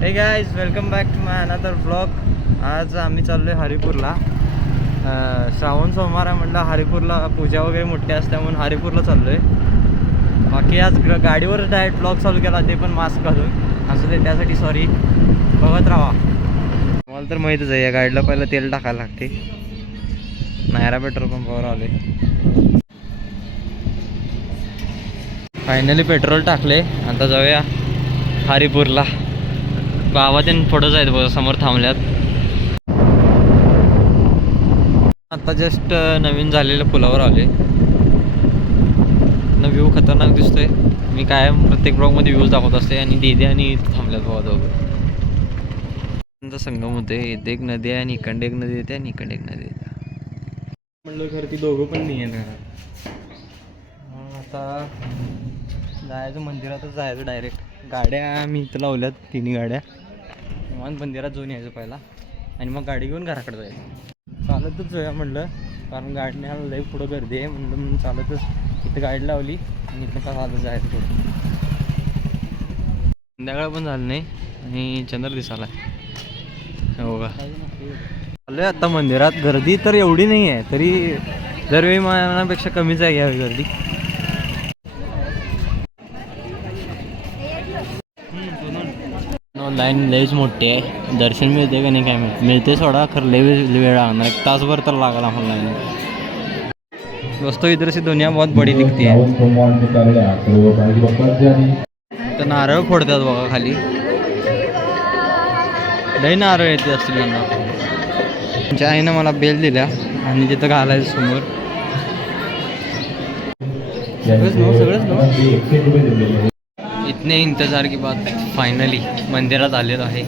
हे guys, welcome back to my another vlog. आज आम्ही चाललो आहे हरिपूरला. श्रावण सोमवार आहे म्हटलं, हरिपूरला पूजा वगैरे मोठी असते म्हणून हरिपूरला चाललो आहे. बाकी आज गाडीवर डायरेक्ट ब्लॉग चालू केला, ते पण मास्क घालून. असं ते त्यासाठी सॉरी, बघत राहा. मला तर माहीतच आहे या गाडीला पहिलं तेल टाकायला लागते. नायरा पेट्रोल पंपावर आले. फायनली पेट्रोल टाकले. आता जाऊया हरिपूरला. गावातून पुढं जायचं बघा, समोर थांबल्यात. आता जस्ट नवीन झालेल्या पुलावर आले. व्ह्यू खतरनाक दिसतोय. मी काय प्रत्येक ब्लॉगमध्ये व्ह्यूज दाखवत असते. आणि दीदी आणि थांबल्यात बघा दोघं. संगम होते. इथे एक नदी आहे आणि इकडे एक नदी येते आणि इकडे एक नदी येते. म्हणलं खरं ती दोघं पण नाही आहे घरात. आता जायचं मंदिरातच जायचं डायरेक्ट. गाड्या मी इथं लावल्यात, तिन्ही गाड्या. मंदिरात जाऊन यायचं पहिला आणि मग गाडी घेऊन घराकडे जायचं. चालतच जाऊया म्हणलं, कारण गाडीने लई पुढं गर्दी आहे म्हणलं. म्हणून चालतच इथं गाडी लावली आणि इथं का चालत जायचं पुढं. संध्याकाळ पण झालं नाही आणि चंद्र दिसायला हो का. चालू आहे आता मंदिरात. गर्दी तर एवढी नाही आहे, तरी दरवेळी मनापेक्षा कमीच आहे यावेळी गर्दी. लाईन लईच मोठी आहे. दर्शन मिळते का नाही काय मिळते सोडा, खरं लई वेळ लागणार. 1 तासभर तर लागला आम्हाला लाईन. दोस्तों इधर से दुनिया बहुत बड़ी दिखती है. तर नारळ फोडतात बघा खाली. लई नारळ येते असतील त्यांना. त्यांच्या आईनं मला बेल दिल्या आणि तिथं घालायचं समोर. सगळंच इतने इंतजार की बात फायनली मंदिरात आलेलो आहे.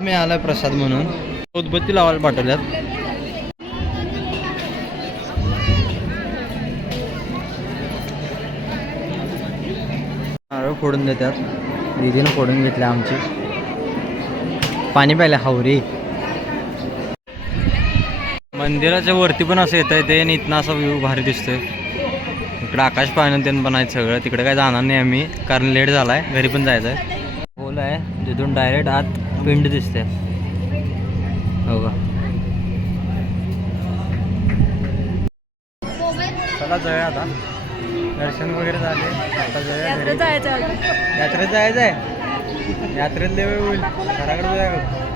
मी आलाय प्रसाद म्हणून. उदबत्ती लावायला पाठवल्यात. नारळ फोडून देतात. दीदीनं फोडून घेतल्या आमची. पाणी प्यायला हावरी. मंदिराच्या वरती पण असं येतं ते, आणि इथनं असा व्ह्यू भारी दिसतोय. इकडं आकाश पाहणं त्यांनी पण आहेत सगळं. तिकडे काय जाणार नाही आम्ही, कारण लेट झाला आहे. घरी पण जायचं आहे. होल आहे तिथून डायरेक्ट आत पिंड दिसते हो का. चला जाऊया आता. दर्शन वगैरे झाले. आता जाऊया घरी. यात्रेत जायचं आहे. यात्रेत लय वेळ होईल. घराकडे जाऊया.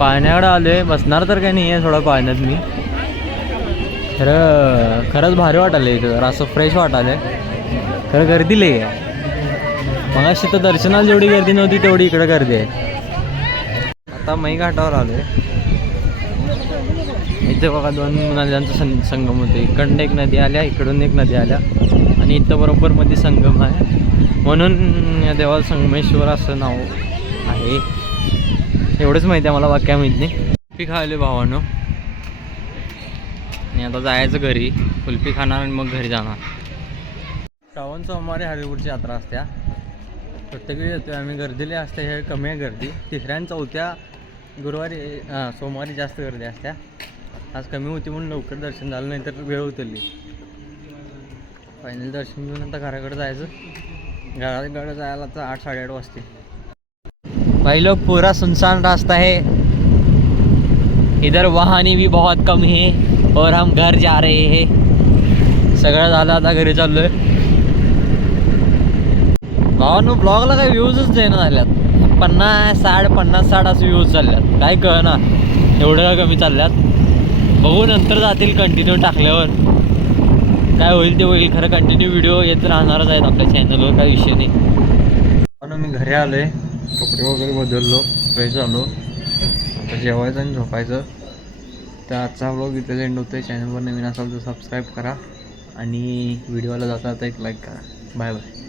पाण्याकडं आलोय. बसणार तर काही नाही आहे थोडं पाण्यात मी. खरंच भारी वाटायलं इथं. असं फ्रेश वाटायलं. खरं गर्दी लई आहे. मग अशी तर दर्शनाला जेवढी गर्दी नव्हती तेवढी इकडं गर्दी आहे. आता मई घाटावर आलोय. इथे बघा 2 नद्यांचा संगम होते. इकडून एक नदी आल्या, इकडून एक नदी आल्या आणि इथं बरोबर मध्ये संगम आहे. म्हणून या देवाला संगमेश्वर असं नाव आहे. एवढंच माहिती आहे मला, वाक्या माहीत नाही. कुल्फी खायले भावानो. आणि आता जायचं घरी. कुल्फी खाणार आणि मग घरी जाणार. श्रावण सोमवारी हरिपूरची यात्रा असत्या. प्रत्येक वेळी येतोय आम्ही. गर्दीले असते. हे कमी आहे गर्दी. 3ऱ्या आणि 4थ्या गुरुवारी सोमवारी जास्त गर्दी असत्या. आज कमी होती म्हणून लवकर दर्शन झालं, नाही तर वेळ उतरली. फायनल दर्शन घेऊन आता घराकडे जायचं. घराकडे जायला तर 8-8:30 वाजते. भाई लोग, पूरा सुनसान रास्ता है. इधर वाहनी भी बहुत कम है और हम घर जा रहे हैं. सगळं झालं, आता घरी चाललोय. भावांनो ब्लॉगला काही व्ह्यूजच देणं झाल्यात. 50-60 असं व्ह्यूज चालल्यात. काय कळना एवढं कमी चालल्यात. बघू नंतर जातील कंटिन्यू टाकल्यावर. काय होईल ते होईल. खरं कंटिन्यू व्हिडिओ येत राहणारच आहेत आपल्या चॅनलवर. काही विषय नाही. म्हणून मी घरी आलोय. कपडे वगैरे बदललो, फ्रेश झालो. आता जेवायचं आणि झोपायचं. तर आजचा व्लॉग इथेच एंड होतोय. चॅनलवर नवीन असाल तर सबस्क्राईब करा आणि व्हिडिओला जाता एक लाईक करा. Bye bye.